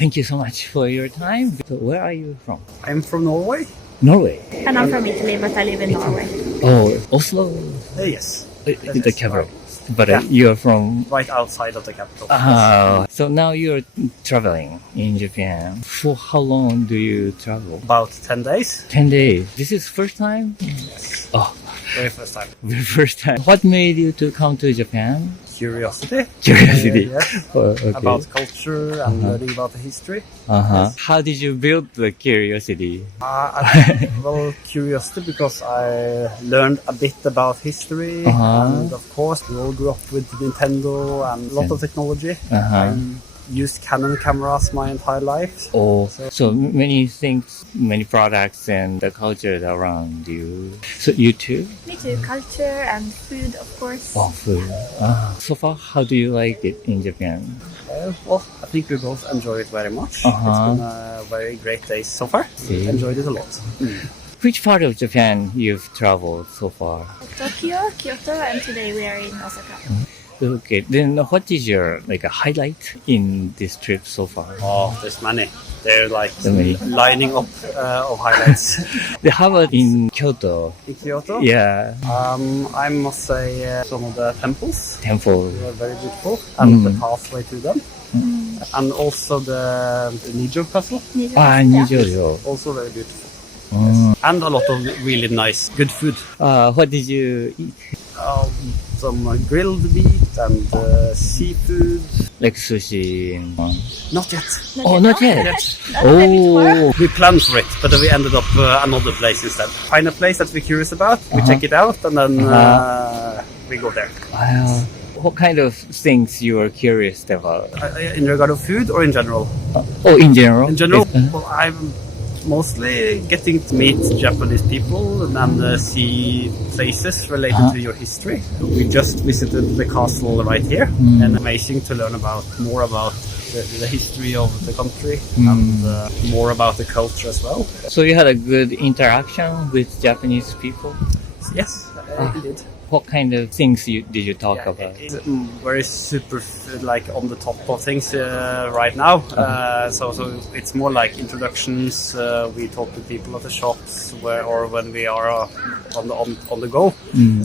Thank you so much for your time. So where are you from? I'm from Norway. Norway. And I'm from Italy, but I live in Norway. Oh, Oslo? Yes. The capital. But Yeah. you're from... Right outside of the capital. So now you're traveling in Japan. For how long do you travel? About 10 days. 10 days. This is first time? Yes. Oh, Very first time. the first time. What made you to come to Japan? Curiosity. Curiosity. Yes. Oh, okay. About culture and learning about the history. Uh-huh. How did you build the curiosity? Well, curiosity because I learned a bit about history. And of course, we all grew up with Nintendo and a lot of technology. I used Canon cameras my entire life. Oh, so many things, many products and the culture around you. So you too? Me too. Culture and food, of course. Oh, food. So far, how do you like it in Japan? Well, I think we both enjoy it very much. Uh-huh. It's been a very great day so far. Enjoyed it a lot. Which part of Japan you've traveled so far? Tokyo, Kyoto, and today we are in Osaka. Okay, then what is your highlight in this trip so far? Oh, there's many. They're like So many. lining up of highlights. How about in Kyoto? In Kyoto, Yeah, I must say some of the temples temple. were very beautiful, and the pathway to them, and also the Nijo castle, Nijojo. also very beautiful, and a lot of really nice, good food. What did you eat? Some grilled meat and seafood. Like sushi? Not yet. Oh, not yet. Oh. We planned for it, but then we ended up another place instead. Find a place that we're curious about, we check it out, and then we go there. Wow. What kind of things you are curious about? In regard of food or in general? In general? In general, well, I'm mostly getting to meet Japanese people and see places related to your history. We just visited the castle right here, and amazing to learn more about the history of the country and more about the culture as well. So you had a good interaction with Japanese people? Yes, I did. What kind of things did you talk about? It's very super, on the top of things right now. So it's more like introductions. We talk to people at the shops or when we are on the go.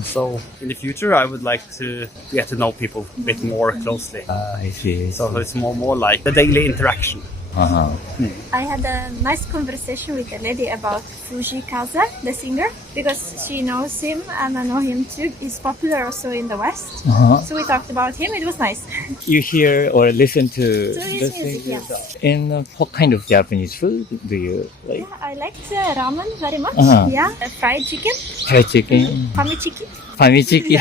So in the future, I would like to get to know people a bit more closely. I see. So it's more like the daily interaction. I had a nice conversation with a lady about Fujikaze, the singer, because she knows him and I know him too. He's popular also in the West. So we talked about him. It was nice. You hear or listen to his music, yes. And what kind of Japanese food do you like? Yeah, I liked ramen very much. Yeah, fried chicken, Fried chicken, famichiki famichiki,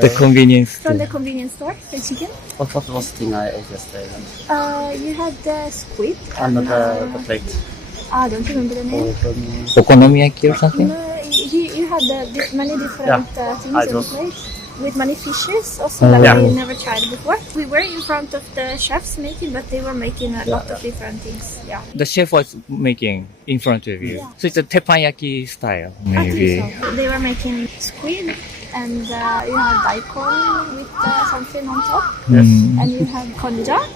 the convenience from the store. convenience store, the chicken. What was the thing I ate yesterday? You had the squid. And the plate. I don't remember the name. Okonomiyaki or something? You had many different things I on the just- plate. With many fishes also that we never tried before. We were in front of the chefs making, but they were making a lot of different things. Yeah. The chef was making in front of you. So it's a teppanyaki style, I maybe. think so. They were making squid and you had daikon with something on top. And you had konjac.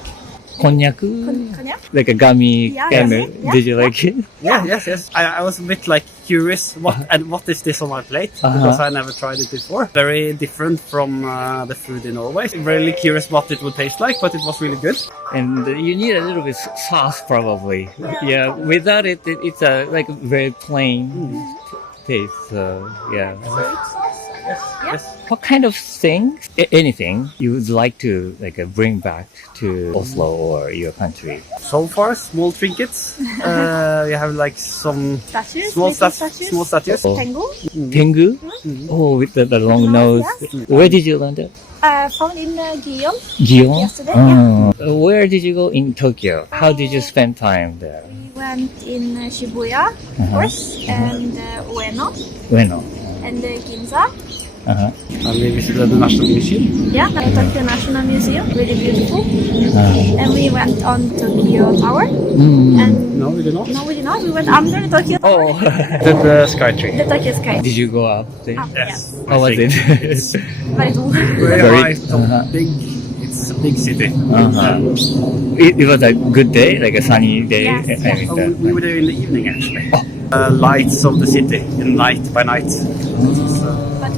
Konnyaku? Konjac? Like a gummy Yeah, kind yeah, of. yeah. Did you like it? Yes. I was a bit curious what is this on my plate, because I never tried it before. Very different from the food in Norway. Really curious what it would taste like, but it was really good. And you need a little bit sauce probably. Yeah, without it, it's a very plain taste. So yeah. Yes. What kind of things, anything you would like to bring back to Oslo or your country? So far, small trinkets. We have some Statues? small little statues. Oh. Tengu? Tengu? Oh, with the long nose. Yes. Where did you learn that? Found in Gion Gion? yesterday. Where did you go in Tokyo? How did you spend time there? We went in Shibuya, of course, and Ueno, Bueno. and Ginza. And we visited the National Museum. Yeah, Tokyo National Museum, really beautiful. And we went on Tokyo Tower. And No, we did not. no, we did not. We went under the Tokyo Tower. Oh, The Sky Tree. The Tokyo Sky. did you go up there? Up, yes. How was it? Very cool. Very Very- high, top, big. it's a big city. It was a good day, like a sunny day. Yes. We were there in the evening actually. Lights of the city in night by night. But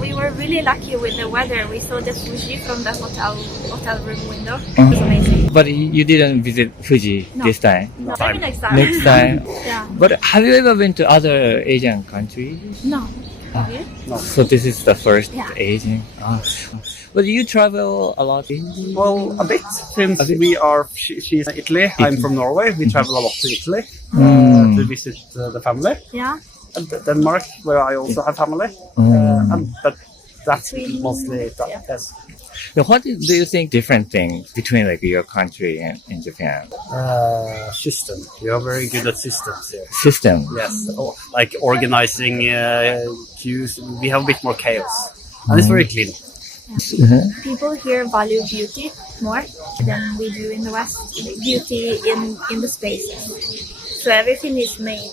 we were really lucky with the weather. We saw the Fuji from the hotel room window. It was amazing. But you didn't visit Fuji this time? No, maybe next time. Next time? Yeah. But have you ever been to other Asian countries? No. Have you? No. So this is the first Yeah. Asian? But you travel a lot? Well, a bit. Since she's in Italy, I'm from Norway. We travel a lot to Italy to visit the family. Yeah. And Denmark, where I also have family. But that's mostly it. Yeah. Yes. So what do you think different things between like your country and Japan? System. We are very good at systems here. System? Yes. Like organizing queues. We have a bit more chaos. And it's very clean. People here value beauty more than we do in the West. Beauty in the spaces. So everything is made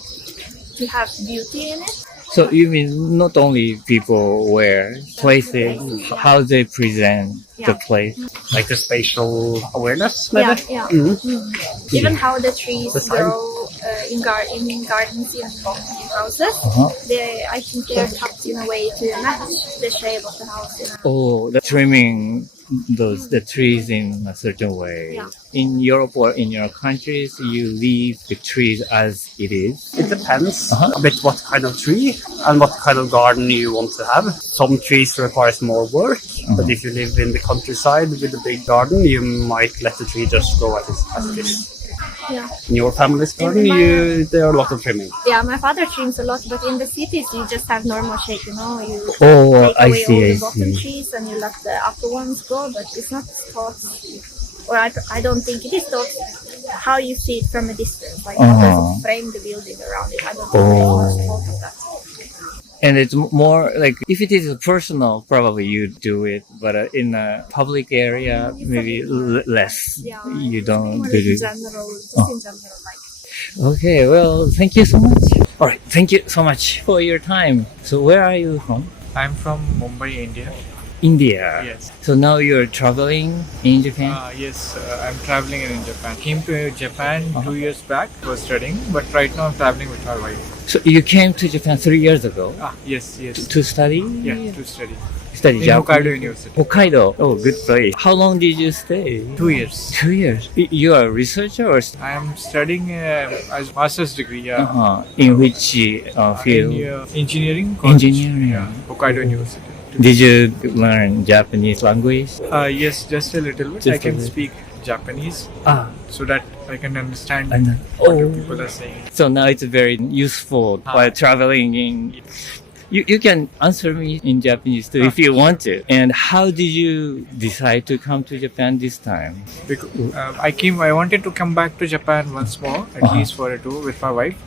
to have beauty in it. So you mean not only people wear places, how they present the place? Like the spatial awareness, maybe? Yeah. Mm-hmm. Even how the trees Design. grow in gardens in houses. I think they are tucked in a way to match the shape of the house. Oh, the trimming the trees in a certain way. Yeah. In Europe or in your countries, you leave the trees as it is. It depends a bit what kind of tree and what kind of garden you want to have. Some trees requires more work, but if you live in the countryside with a big garden, you might let the tree just grow as it is. Yeah. In your family's garden, there are a lot of trimming. Yeah, my father trims a lot, but in the cities you just have normal shape, you know. You Oh, take I away all the see. bottom trees and you let the upper ones grow, but it's not taught, or I don't think it is taught how you see it from a distance, like how does it frame the building around it. I don't think it's taught of that. And it's more like if it is personal, probably you do it, but in a public area, maybe less. Yeah, You don't more do like it. in general, like. Okay, well, thank you so much. All right, thank you so much for your time. So, where are you from? I'm from Mumbai, India. India. Yes. So now you're traveling in Japan. Yes, I'm traveling in Japan. Came to Japan 2 years back for studying, but right now I'm traveling with my wife. So you came to Japan 3 years ago Yes. to study. Yeah, to study. Study In Japanese? Hokkaido University. Hokkaido. Oh, good place. How long did you stay? 2 years. 2 years. You are a researcher or I am studying as master's degree. in which In field? engineering. College. Engineering. Yeah, Hokkaido University. Did you learn Japanese language? Yes, just a little bit. Just I a can bit. speak Japanese So that I can understand And what the people are saying. So now it's very useful while traveling in. You can answer me in Japanese too if you want to. And how did you decide to come to Japan this time? Because, I wanted to come back to Japan once more, at least for a tour with my wife.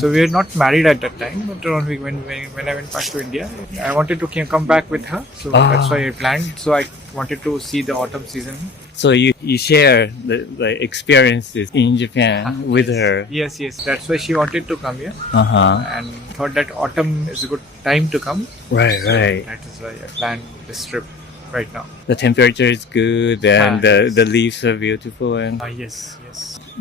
So we were not married at that time, but when I went back to India, I wanted to come back with her. So that's why I planned. So I wanted to see the autumn season. So you share the experiences in Japan with her. Yes. That's why she wanted to come here, and thought that autumn is a good time to come. Right. That is why I planned this trip right now. The temperature is good and the leaves are beautiful. And Yes.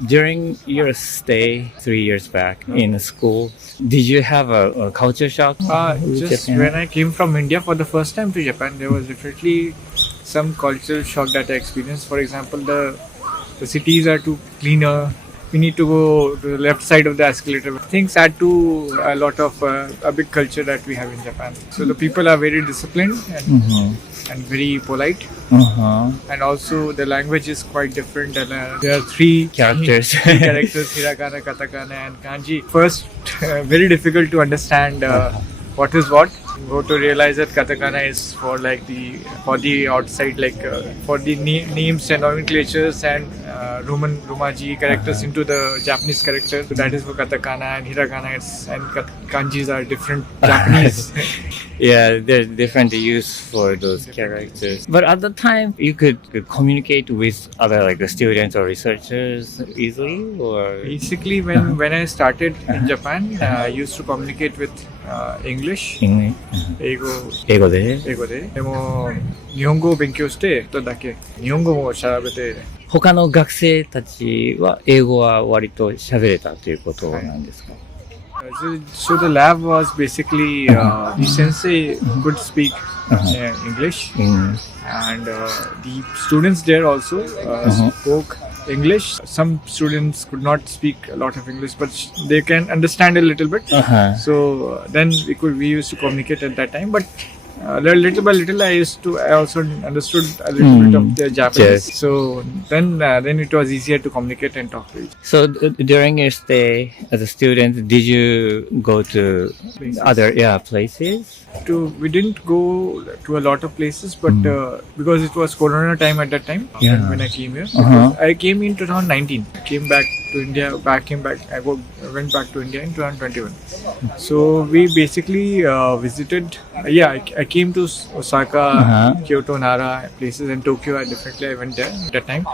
during your stay 3 years back in school, did you have a culture shock? with Just Japan? when I came from India for the first time to Japan, there was definitely some cultural shock that I experienced. For example, the cities are too cleaner. We need to go to the left side of the escalator. Things add to a lot of a big culture that we have in Japan. So the people are very disciplined and very polite. And also the language is quite different. And there are three Characters. hiragana, katakana, and kanji. First, very difficult to understand what is what. Go to realize that katakana is for the outside, for the names and nomenclatures and Romaji characters into the Japanese character. So that is for katakana, and hiragana and kanjis are different Japanese. Yeah, there's different use for those characters. But at the time, you could communicate with other students or researchers easily, or Basically, when I started in Japan, I used to communicate with English. 英語英語ででも日本語を勉強してただけ。日本語も調べて。他の学生たちは英語は割と喋れたということなんですか？So the lab was basically the sensei could speak English, and the students there also spoke English. Some students could not speak a lot of English, but they can understand a little bit. So then we used to communicate at that time, but little by little I also understood a little bit of the Japanese. Yes. So then it was easier to communicate and talk to each other. So during your stay as a student, did you go to other places? We didn't go to a lot of places, but because it was Corona time at that time when I came here. I came in 2019. I came back to India. I went back to India in 2021. So we basically visited. I came to Osaka, Kyoto, Nara places, and Tokyo. I went there at that time.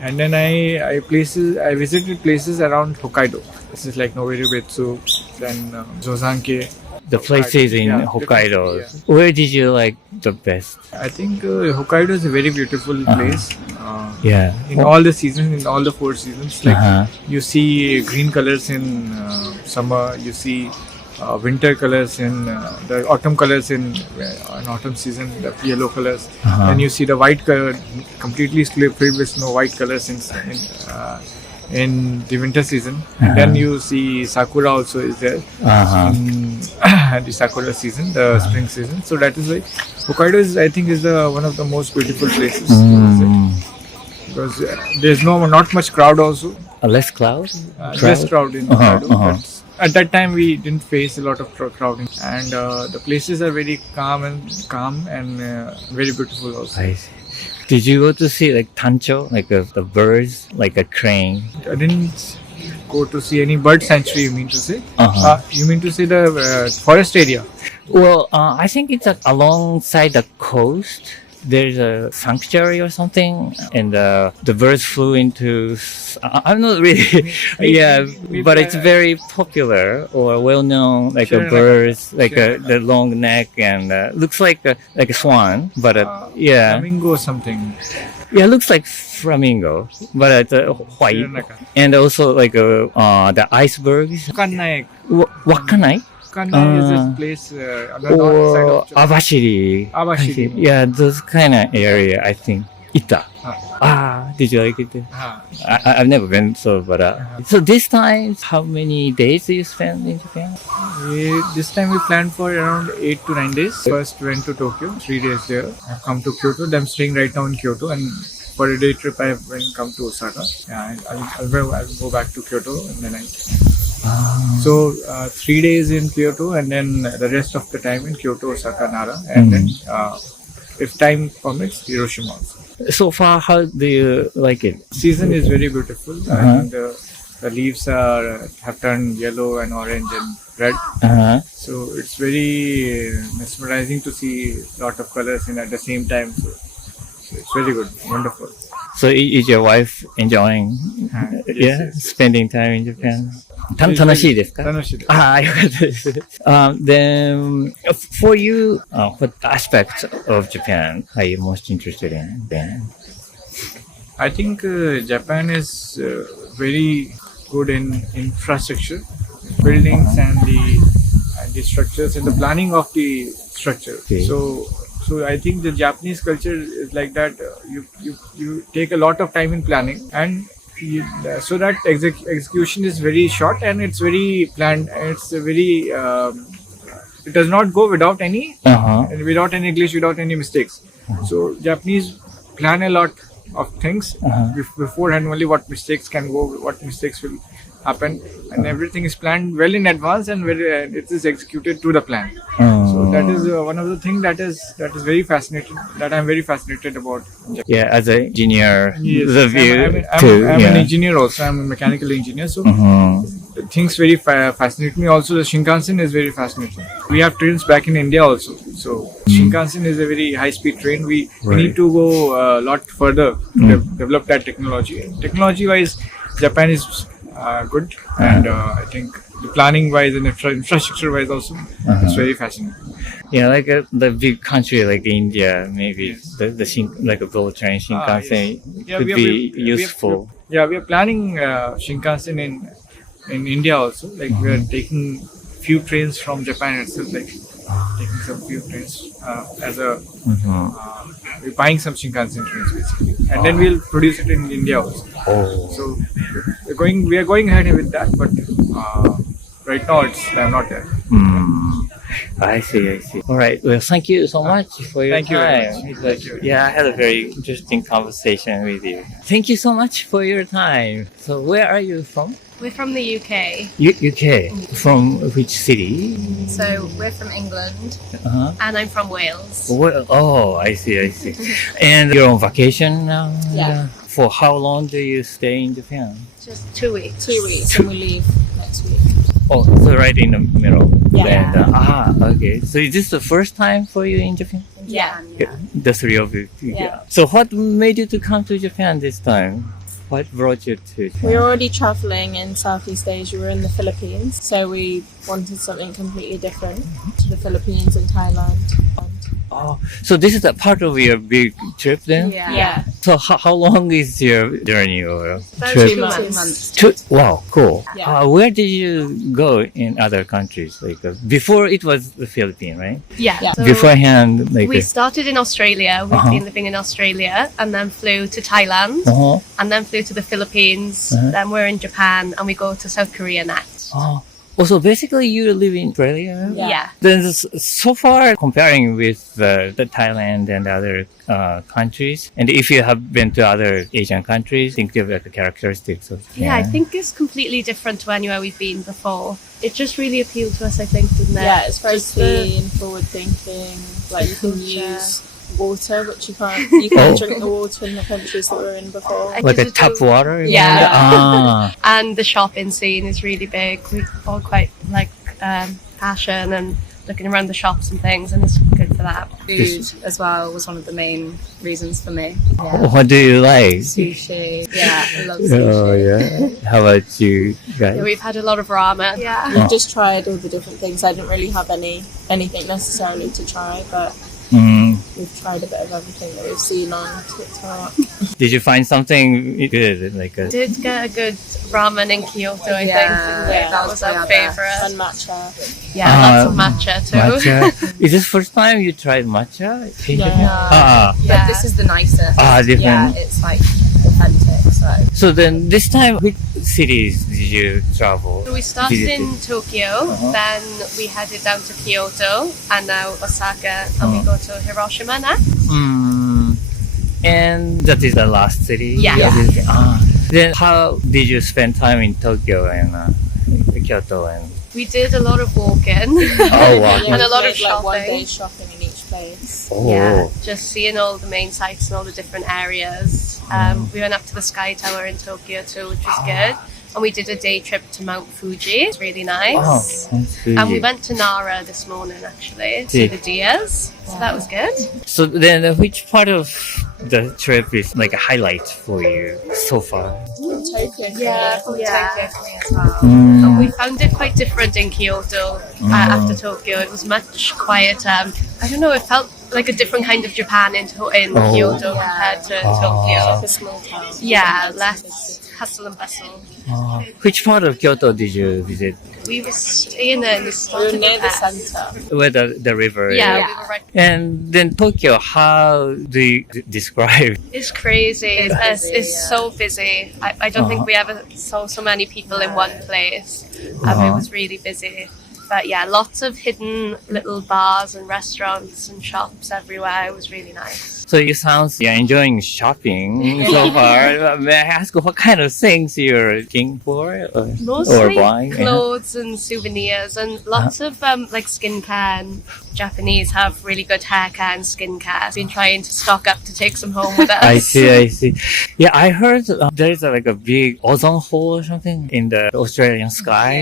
And then I visited places around Hokkaido. This is like Noverubetsu, then Zozanke. The places in Hokkaido. Where did you like the best? I think Hokkaido is a very beautiful place. In all the seasons, in all the 4 seasons, like you see green colors in summer, you see winter colors in the autumn colors in autumn season, the yellow colors. Then you see the white color, completely filled with snow white colors in the winter season. And then you see sakura also is there in the sakura season, the spring season. So that is why Hokkaido is, I think, is one of the most beautiful places to visit. Because there's not much crowd also. Less crowd? Less crowd in Hokkaido. But at that time we didn't face a lot of crowding, and the places are very calm and very beautiful also. I see. Did you go to see like tancho, like the birds, like a crane? I didn't go to see any bird sanctuary, you mean to say? You mean to say the forest area? Well, I think it's alongside the coast. There's a sanctuary or something, and the birds flew into. I'm not really, but it's very popular or well known, like a birds, like the long neck and looks like a swan, but flamingo or something. Yeah, it looks like flamingo, but it's white, and also like the icebergs. Wakanai. Wakanai is this place on the north side of Japan. Abashiri. Yeah, those kind of area, I think. Ita. Did you like it? I've never been, so this time, how many days do you spend in Japan? This time we planned for around 8 to 9 days. First went to Tokyo, 3 days there. I've come to Kyoto. I'm staying right now in Kyoto, and for a day trip I have come to Osaka. I'll go back to Kyoto in the night. So 3 days in Kyoto, and then the rest of the time in Kyoto, Osaka, Nara, and then if time permits, Hiroshima also. So far, how do you like it? Season is very beautiful, and the leaves have turned yellow and orange and red. So it's very mesmerizing to see a lot of colors at the same time. So it's very good, wonderful. So is your wife enjoying spending time in Japan? 楽しいですか？楽しいです。よかったです。Then, for you, what aspects of Japan are you most interested in then? I think Japan is very good in infrastructure, buildings and the structures and the planning of the structure. Okay. So I think the Japanese culture is like that. You take a lot of time in planning, and so that execution is very short and it's very planned. It's very it does not go without any glitch, without any mistakes. So Japanese plan a lot of things beforehand, only what mistakes can go, what mistakes will happen, and everything is planned well in advance, and it is executed to the plan. So that is one of the things that is very fascinating, that I'm very fascinated about. Yeah, as an engineer, the view I'm an engineer also. I'm a mechanical engineer, so things very fascinate me. Also, the Shinkansen is very fascinating. We have trains back in India also. So Shinkansen is a very high-speed train. We need to go a lot further to develop that technology. Technology-wise, Japan is good, and I think the planning wise and infrastructure wise also, it's very fascinating. Yeah, like the big country like India, maybe like a bullet train Shinkansen could be useful. We are planning Shinkansen in India also. Like we are taking few trains from Japan itself, like taking some few trains as a. We're buying some Shinkansen trains basically, and then we'll produce it in India also. So we are going ahead with that, but right now I'm not there. I see. All right. Well, thank you so much for your Thank you time. very much. Yeah, I had a very interesting conversation with you. Thank you so much for your time. So, where are you from? We're from the UK, UK. From which city? so we're from England, Uh-huh. and I'm from Wales. Well, oh, I see. And you're on vacation now? Yeah. For how long do you stay in Japan? Just 2 weeks. 2 weeks, and we leave next week. Oh, so right in the middle. Yeah. And, okay. So is this the first time for you in Japan? Yeah. The three of you. Yeah. So what made you to come to Japan this time? What brought you to Japan? We were already travelling in Southeast Asia. We were in the Philippines, so we wanted something completely different to the Philippines and Thailand. Oh, so this is a part of your big trip then? Yeah. So how long is your journey or About trip? 2 2 months. months. Wow, cool. Yeah. Where did you go in other countries? Like before it was the Philippines, right? Yeah. Yeah. So Beforehand, like we started in Australia. We've Uh-huh. been living in Australia, and then flew to Thailand, uh-huh. and then flew to the Philippines. Then we're in Japan, and we go to South Korea next. Oh, so basically you live in Australia? Yeah. Then so far comparing with the Thailand and other countries, and if you have been to other Asian countries, think of like the characteristics of Yeah, I think it's completely different to anywhere we've been before. It just really appealed to us, I think, didn't it? Yeah, it's very Just the- clean, forward thinking. Like you can Culture. use water, which you can't drink the water in the countries that we're in before. I like the did tap do- water. Yeah. And the shopping scene is really big. We all quite like fashion and looking around the shops and things, and it's good for that. Food as well was one of the main reasons for me. What do you like? Sushi. Yeah, I love sushi. Oh yeah. How about you Yeah, guys? we've had a lot of ramen. Yeah. We've just tried all the different things. I didn't really have anything necessarily to try, but we've tried a bit of everything that we've seen on TikTok. Did you find something good? Like a Did get a good ramen in Kyoto, I think. Yeah, Yeah, that was our our favourite. And matcha. Yeah, lots of matcha too. matcha. Is this first time you tried matcha? in Japan? Yeah. But this is the nicest. Different. Yeah, it's like authentic. So then this time, which cities did you travel? So we started Visited? in Tokyo, then we headed down to Kyoto, and now Osaka, and we go to Hiroshima next. And that is the last city? Yeah. Then how did you spend time in Tokyo and Kyoto? And We did a lot of walking. wow. And a lot of We did, like 1 shopping. day shopping in each place. Yeah, just seeing all the main sites and all the different areas. We went up to the Sky Tower in Tokyo too, which was good. And we did a day trip to Mount Fuji. It's really nice. And we went to Nara this morning actually to see the deers. So that was good. So then which part of the trip is like a highlight for you so far? Tokyo. Yeah, Tokyo for me as well. And we found it quite different in Kyoto after Tokyo. It was much quieter. I don't know, it felt like a different kind of Japan in Kyoto compared to Tokyo. Like a small town. Yeah, less hustle and bustle. Which part of Kyoto did you visit? We were staying in the We were near the centre. Where the river is? Yeah, we were right. And then Tokyo, how do you describe? It's crazy. It's so busy. I don't think we ever saw so many people in one place. It was really busy. But yeah, lots of hidden little bars and restaurants and shops everywhere. It was really nice. So you you're enjoying shopping so far. May I ask what kind of things you're looking for or Mostly buying? clothes and souvenirs and lots of like skincare. And Japanese have really good hair care and skincare. I've been trying to stock up to take some home with us. I see. Yeah, I heard there's like a big ozone hole or something in the Australian sky,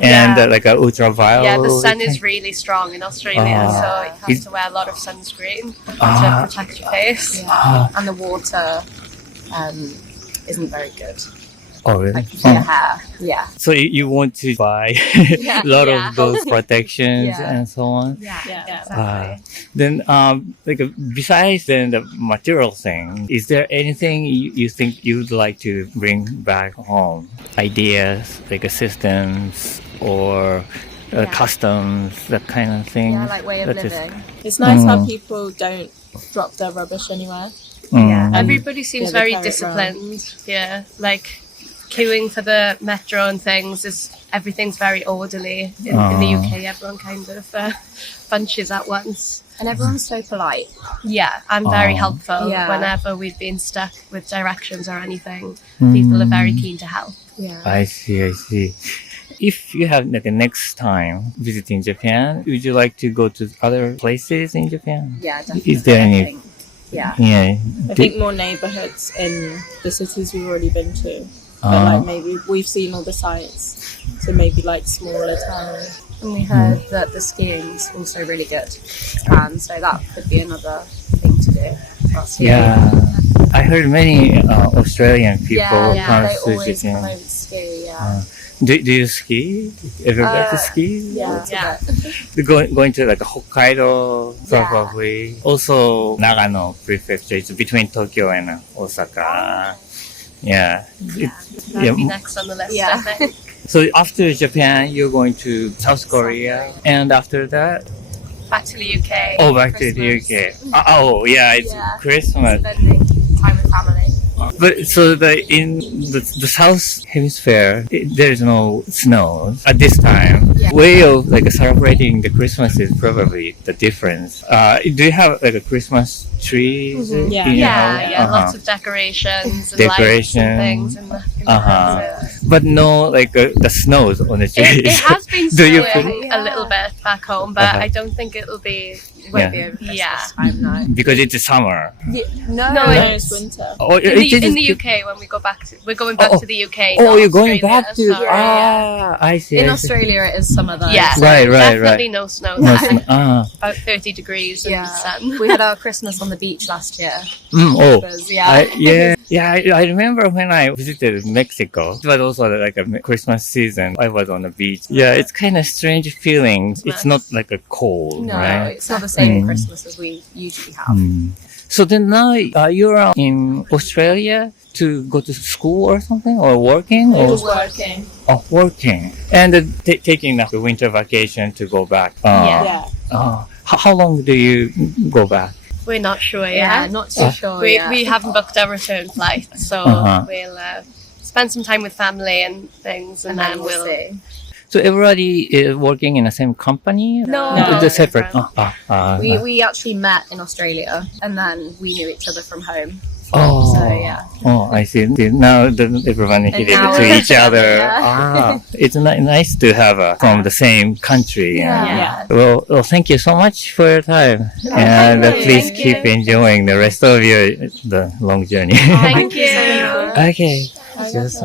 and Yeah. like a ultraviolet. Yeah, the sun is really strong in Australia, so you have to wear a lot of sunscreen to protect your face. Yeah. And the water isn't very good. Oh, really? like for your hair. Yeah. So you want to buy a lot of those protections and so on? Yeah. Exactly. Then, besides then the material thing, is there anything you think you'd like to bring back home? Ideas, like systems or customs, that kind of thing? Yeah, like way of That is- living. It's nice how people don't drop their rubbish anywhere. Yeah, Mm. everybody seems they very carry it around. disciplined. Yeah, like queuing for the metro and things everything's very orderly. In the UK, everyone kind of bunches at once. And everyone's so polite. Yeah, and very helpful. Yeah. Whenever we've been stuck with directions or anything, people are very keen to help. Yeah. I see. If you have like a next time visiting Japan, would you like to go to other places in Japan? Yeah, definitely. Is there I any? think. Yeah. Yeah. I think more neighbourhoods in the cities we've already been to. But Uh-huh. like maybe we've seen all the sites. So maybe like smaller towns. And we heard that the skiing's also really good. And so that could be another thing to do for us. Yeah. I heard many Australian people Yeah, come they to always come Japan. over to ski, yeah. Do you ski? Ever get to ski? Yeah. Yeah. Going to like Hokkaido, probably. Also, Nagano prefecture. It's between Tokyo and Osaka. Yeah. That'd be next on the list, Yeah. I think. So after Japan, you're going to South Korea, and after that, Back to the UK. back to the UK. It's Yeah. Christmas. Spending time with family. But so in the south hemisphere, there's no snow at this time. Yeah. Way of like celebrating the Christmas is probably the difference. Do you have like a Christmas tree? Yeah. in your Yeah, house? yeah, lots of decorations and lights and things in the houses. But no like the snows on the trees. It has been Do you snowing a little bit back home, but I don't think it'll be. Won't be over Christmas Yeah. time, no. Because it's summer. No, No, it's winter. Oh, In the UK, when we go back to, we're going back to the UK. Oh, not you're going Australia, back to sorry, I see. In I see. Australia, it is summer though. Yeah, Right. definitely no snow. No there. snow. About 30 degrees Yeah. and sun. We had our Christmas on the beach last year. I remember when I visited Mexico. It was also like a Christmas season. I was on the beach. Yeah, it's kind of strange feeling. It's not like a cold, No, right? it's not the same Christmas as we usually have. So then now you're in Australia to go to school or something, or working, It or was working. working, and taking like a winter vacation to go back. Yeah. How long do you go back? We're not sure Yeah, yet. not too sure We, yet. we haven't booked our return flight, so we'll spend some time with family and things, and then we'll see. So everybody is working in the same company? No, They're separate. different. We actually met in Australia and then we knew each other from home. Oh, So, yeah. Oh, I see. Now everyone is related now to we're each other. together, It's nice to have from the same country. Yeah. Well, thank you so much for your time, and please Thank keep you. enjoying the rest of the long journey. Thank you. Okay. Just-